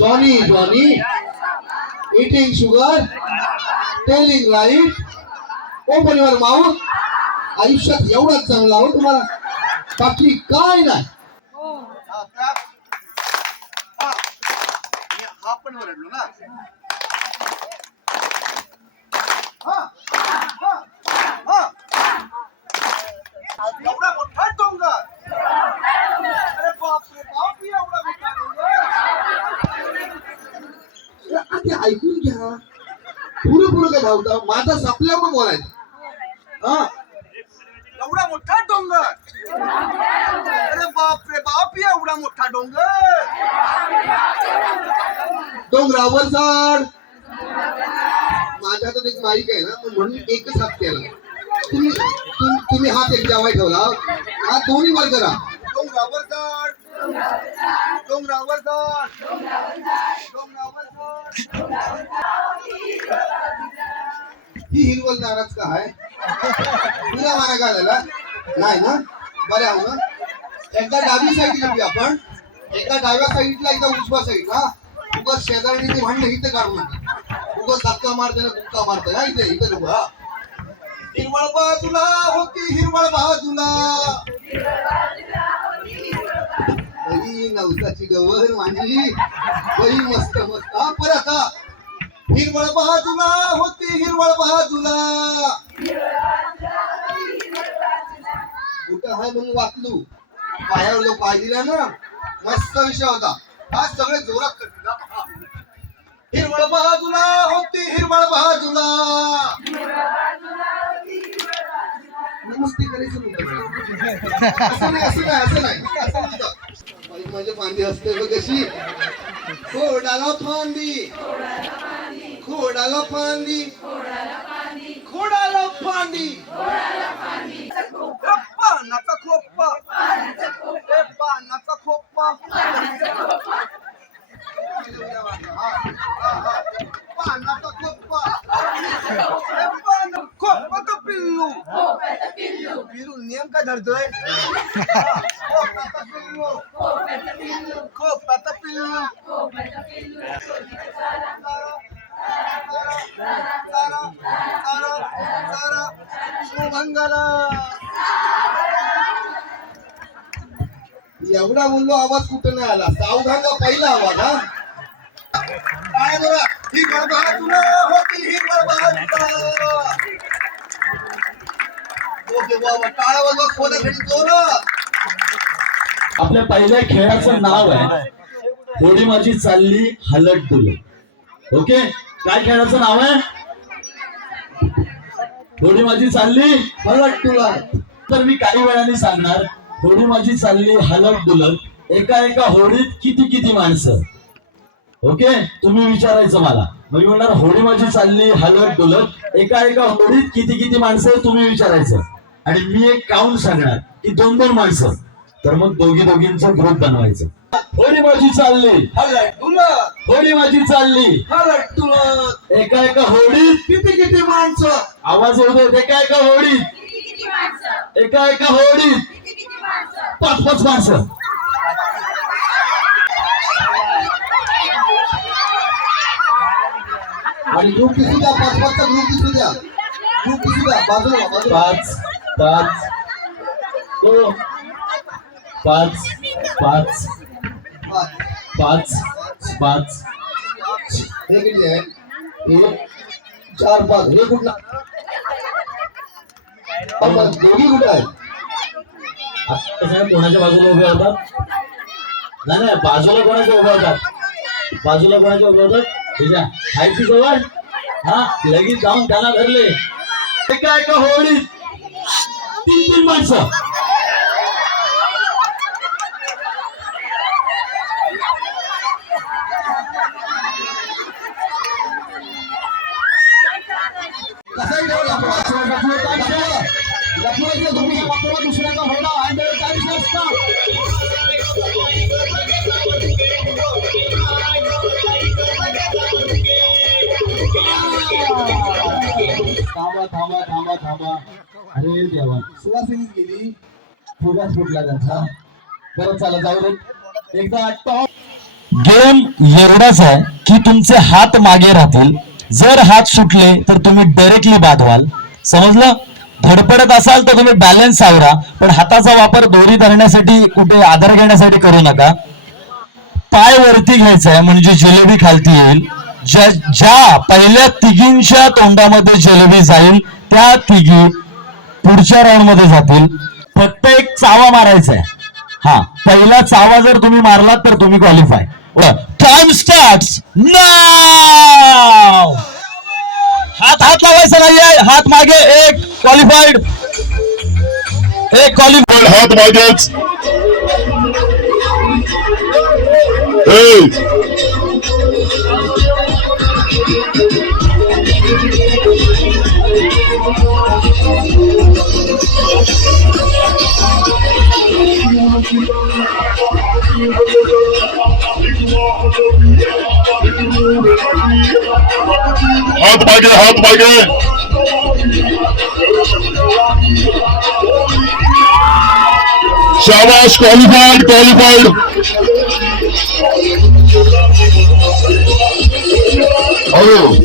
Johnny Johnny eating sugar, telling lies. ओ परिवार माऊ आयुष्यात एवढाच चांगला हो तुम्हाला. बाकी काय नाही. हा पण ओरडलो ना हा, हा, हा. एवढा मोठा डोंगर अरे बापरे बाप एवढा मोठा डोंगर आधी ऐकून घ्या काय धावता माझा संपल्यावर बोलायचं. हा. एवढा मोठा डोंगर. अरे बापरे बाप एवढा मोठा डोंगर. डोंगरावर चढ माझ्या हातात एक माईक आहे ना म्हणून एकच हात केला. तुम्ही तुम- तुम्ही हात एक जावाय ठेवला. हात दोन्ही वर करा डोंगरावर चढ डोंगरावर चढ ही हिरवल दाराच का आहे? तुला मारा का झाला? नाही ना? बरे आहो ना? एकदा डावी साईड घेऊया आपण. एकदा डाव्या साईडला एकदा उजव्या साईडला उगाच शेजारी भांडण इथं काढू नका. उगाच धक्का मारते ना बुक्का मारते. ना इथे इथे लोक हा? हिरवळ बाजूला होती हिरवळ बाजूला. बाई नवसाची गवर माझी बही मस्त मस्त. हा परत हा. हिरवळ बाजूला होती हिरवळ बाजूला कुठं हाय म्हणून वाचलू पायावर जो पाय दिला ना मस्त विषय होता. हा सगळे जोरात हिरवळ बाजूला होती हिरवळ बाजूला नमस्ते करायचं असं नाही असं नाही असं नाही. असं माझी फांदी असते बघ कशी. खोडाला फांदी. खोडाला फांदी. खोडाला फांदी. ए, पानाचा खोप्पा पानाचा खोप्पा पानाचा खोप्पा खोप्पाचं पिल्लू. पिल्लू नेमका धरतोय? खोप्पाचं पिल्लू. पिल्लू. सारा एवढा बोललो आवाज कुठे नाही आला? सावधानचा पहिला आवाज हा. काय बरं ही बरबाद होती ही बरबाद तुला. ओके बाबा टाळा वाजवा आपल्या पहिल्या खेळाचं नाव आहे. होडी माझी चालली हलट डुलट ओके? काय खेळाचं नाव आहे? होडी माझी चालली हलट तुला तर मी काही वेळाने सांगणार होडी माझी चालली हलक दुलक. एका एका होडीत किती किती माणसं? ओके? तुम्ही विचारायचं मला. मग मी म्हणणार होडी माझी चालली हलक डुलट एका एका होडीत किती किती माणसं तुम्ही विचारायचं. आणि मी एक काउंट सांगणार की दोन दोन माणसं. तर मग दोघी दोघींचा ग्रुप बनवायचं. होडी माझी चालली. होडी माझी चालली. एका एका होडीत किती किती माणसं? आवाज येऊ देत एका एका होडीत एका एका होडीत पाच पाच माणसं. आणि ग्रुप किती द्या पाच पाचचा ग्रुप किती द्या? ग्रुप किती द्या? बाजूला पाच पाच. हो पाच पाच पाच. पाच. हे किती आहे? चार पाच. हे कुठला? दोघी कुठे आहेत? कोणाच्या बाजूला उभे होतात? नाही नाही बाजूला कोणाच्या उभे होतात? बाजूला कोणाच्या उभे होतात? तुझ्या हायची जवळ? हा लगेच जाऊन त्याला धरले. एका एका होळीत तीन तीन माणसं. लपवायचं तुम्ही दुसऱ्याचा होडा आणि थांबा थांबा थांबा थांबा. अरे देवा. सुवासिनी गेली. फुगाच फुटला त्यांचा. बरं चला जाऊ रे एकदा टॉप गेम एवढाच आहे की तुमचे हात मागे राहतील. जर हात सुटले तर तुम्ही डायरेक्टली बाद व्हाल. समजलं? धडपडत असाल तर तुम्ही बॅलन्स सावरा. पण हाताचा वापर दोरी धरण्यासाठी कुठे आधार घेण्यासाठी करू नका. पाय वरती घ्यायचा आहे म्हणजे जिलेबी खालती येईल. ज्या ज्या पहिल्या तिघींच्या तोंडामध्ये जिलेबी जाईल त्या तिघी पुढच्या राऊंडमध्ये जातील. फक्त एक चावा मारायचा आहे हा पहिला चावा जर तुम्ही मारलात तर तुम्ही क्वालिफाय टाइम स्टार्ट नाव हात हात लावायचा नाहीये. हात मागे एक क्वालिफाईड एक क्वालिफाईड हात मागेच ए हात मागे हात मागे Shabash qualified, qualified. Oh.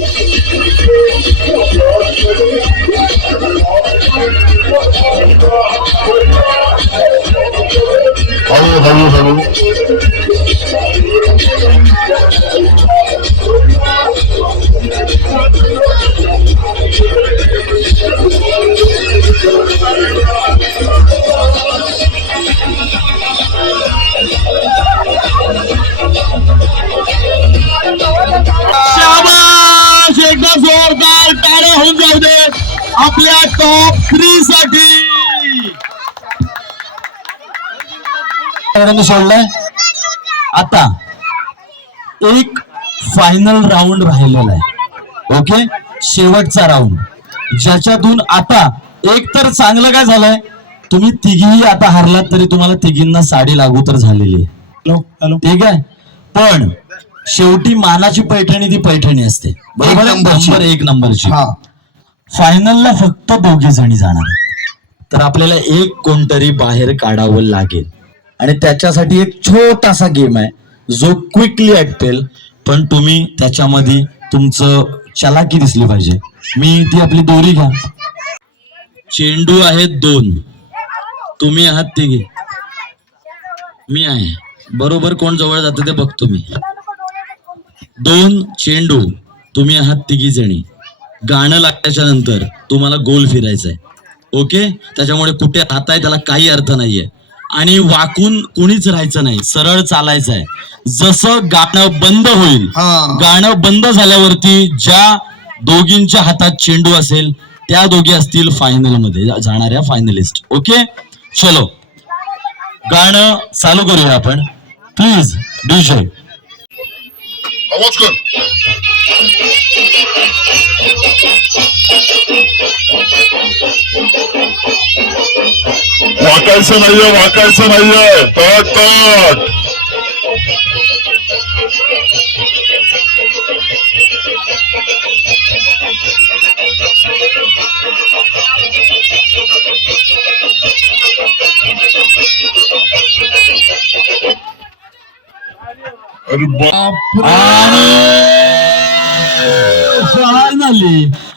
Hello, hello, hello. hello. एकदा जोरदार तारे होऊन जाऊ दे. आपल्या टॉप थ्री साठी. सोडलंय? आता एक फायनल राऊंड राहिलेला आहे. ओके शेवटचा राऊंड ज्याच्यातून आता एक तर चांगलं काय झालंय? तुम्ही तिघीही आता हारलात तरी तुम्हाला तिघींना साडी लागू तर झालेली आहे. हॅलो ठीक आहे? पण शेवटी मानाची पैठणी ती पैठणी असते. बरोबर. नंबर एक नंबरची. हा. फायनलला फक्त दोघे जणी जाणार. तर आपल्याला एक कोणतरी बाहेर काढावं लागेल. आणि त्याच्यासाठी एक छोटासा गेम आहे. जो क्विकली ऐकतेल पण तुम्ही त्याच्यामध्ये तुमचं चलाकी दिसली पाहिजे. मी ती आपली दोरी घ्या. चेंडू आहेत दोन. तुम्ही आहात तिघे. मी आहे. बरोबर कोण जवळ जाते ते बघतो मी. दोन चेंडू. तुम्ही आहात तिघी जणी. गाणं लागल्याच्या नंतर तुम्हाला गोल फिरायचंय. ओके? त्याच्यामुळे कुठे हात आहे त्याला काही अर्थ नाहीये. आणि वाकून कुणीच राहायचं नाही. सरळ चालायचं आहे जसं गाणं बंद होईल हा. गाणं बंद झाल्यावरती ज्या दोघींच्या हातात चेंडू असेल त्या दोघी असतील फायनलमध्ये जाणाऱ्या फायनलिस्ट ओके चलो. गाणं चालू करूया आपण. प्लीज डीजे आवाज कर. वाकायचं नाहीये वाकायचं नाहीये. तट तट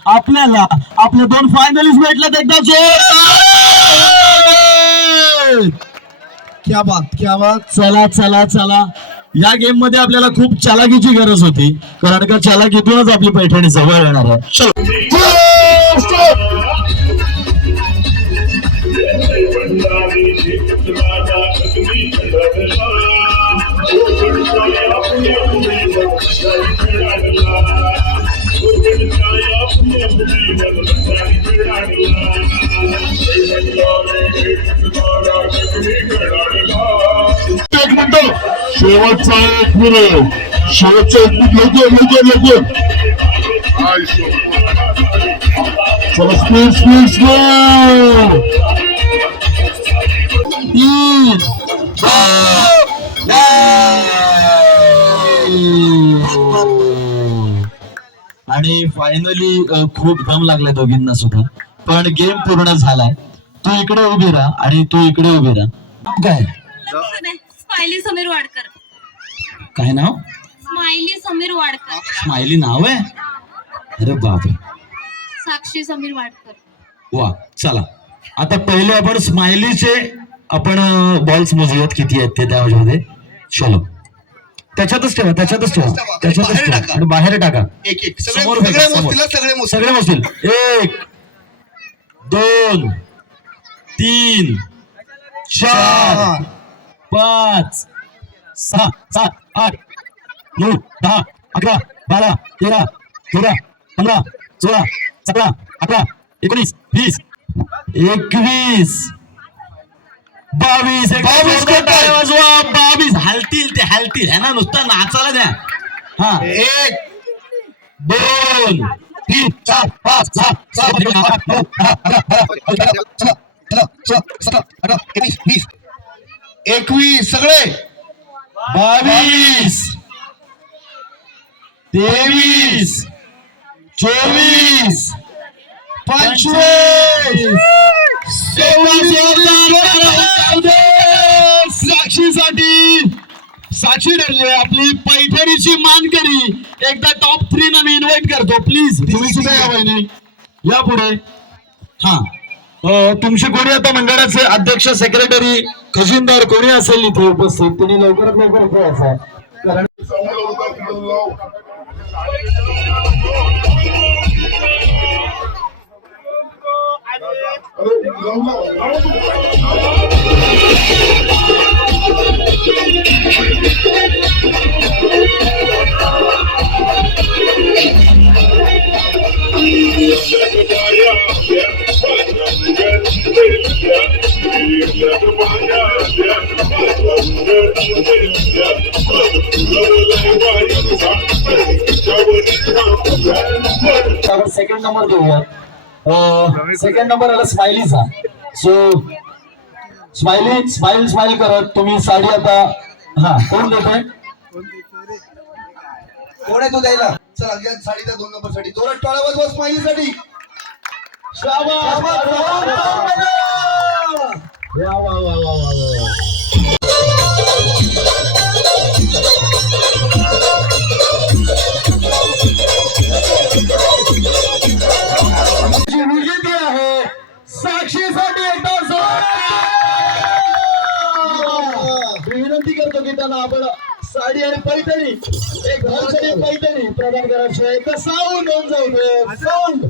आपल्याला आपले दोन फायनलिस्ट भेटलेत एकदा जोर! क्या बात क्या बात. चला चला चला. या गेममध्ये आपल्याला खूप चालाकीची गरज होती. कारण का चालाकीतूनच आपली पैठणी जवळ येणार आहे. चलो. एक मिनिट. शेवटचा एक मिनिट शेवटचा एक मिनिट लवकर लवकर लवकर. चला स्पीड स्पीड स्पीड आणि फायनली खूप दम लागलाय दोघींना सुद्धा. पण गेम पूर्ण झालाय. तू इकडे उभी राहा आणि तू इकडे उभी राहा. काय? स्माइली समीर वाडकर. काय नाव? स्माइली समीर वाडकर. स्माइली नाव आहे? अरे बापरे. साक्षी समीर वाडकर. वा चला. आता पहिले आपण स्माइलीचे आपण बॉल्स मोजूयात किती आहेत ते त्यामध्ये चलो. त्याच्यातच ठेवा त्याच्यातच ठेवा. त्याच्यातच बाहेर ठेवा. टाका. आणि बाहेर टाका. एक एक. सगळे मोजतील. एक. दोन तीन चार पाच सहा सात आठ नऊ दहा अकरा बारा तेरा चौदा पंधरा सोळा सतरा अठरा एकोणीस वीस एकवीस बावीस बावीस वाजवा बावीस. हालतील ते हालतील. है ना नुसतं नाचायला द्या. हा. एक दोन तीन चार पाच सहा सात आठ नऊ दहा अकरा सतरा, अठरा, वीस. एकवीस सगळे. बावीस. तेवीस. चोवीस. पंचवीस. साक्षीसाठी साक्षी ठरले आपली पैठणीची मानकरी. एकदा टॉप थ्री ना मी इन्व्हाइट करतो प्लीज तुम्ही सुद्धा या बहिणी या पुढे. हा. तुमचे कोणी आता मंडळाचे अध्यक्ष सेक्रेटरी खजिनदार कोणी असेल इथे उपस्थित? त्यांनी लवकरात लवकर इथे यायचं. कारण सेकंड नंबर घेऊया सेकंड नंबर आला स्माइलीचा. सो स्माइली स्माइल स्माइल करत तुम्ही साडी आता हा कोण देत आहे कोण आहे तू द्यायला चला घ्या साडीचा दोन नंबरसाठी. दोन टाळा वाजवा स्माइलीसाठी. जी करतो आपण साडी आणि पैठणी. एक घरच्या पैठणी. प्रदान करायची आहे एकदा साऊंड होऊन जाऊ दे साऊंड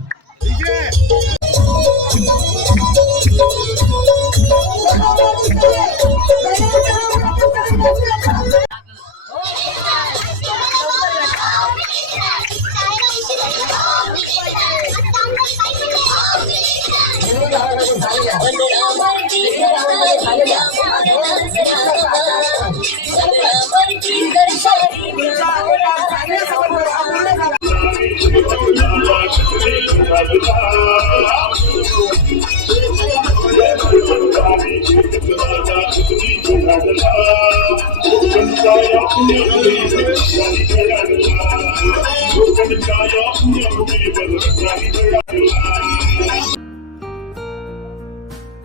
तर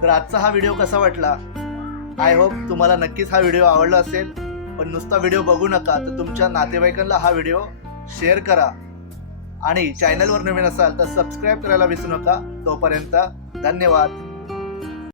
आजचा हा व्हिडिओ कसा वाटला? आय होप तुम्हाला नक्कीच हा व्हिडिओ आवडला असेल. पण नुसता व्हिडिओ बघू नका तर तुमच्या नातेवाईकांना हा व्हिडिओ शेअर करा. आणि चॅनलवर नवीन असाल तर सबस्क्राईब करायला विसरू नका. तोपर्यंत धन्यवाद.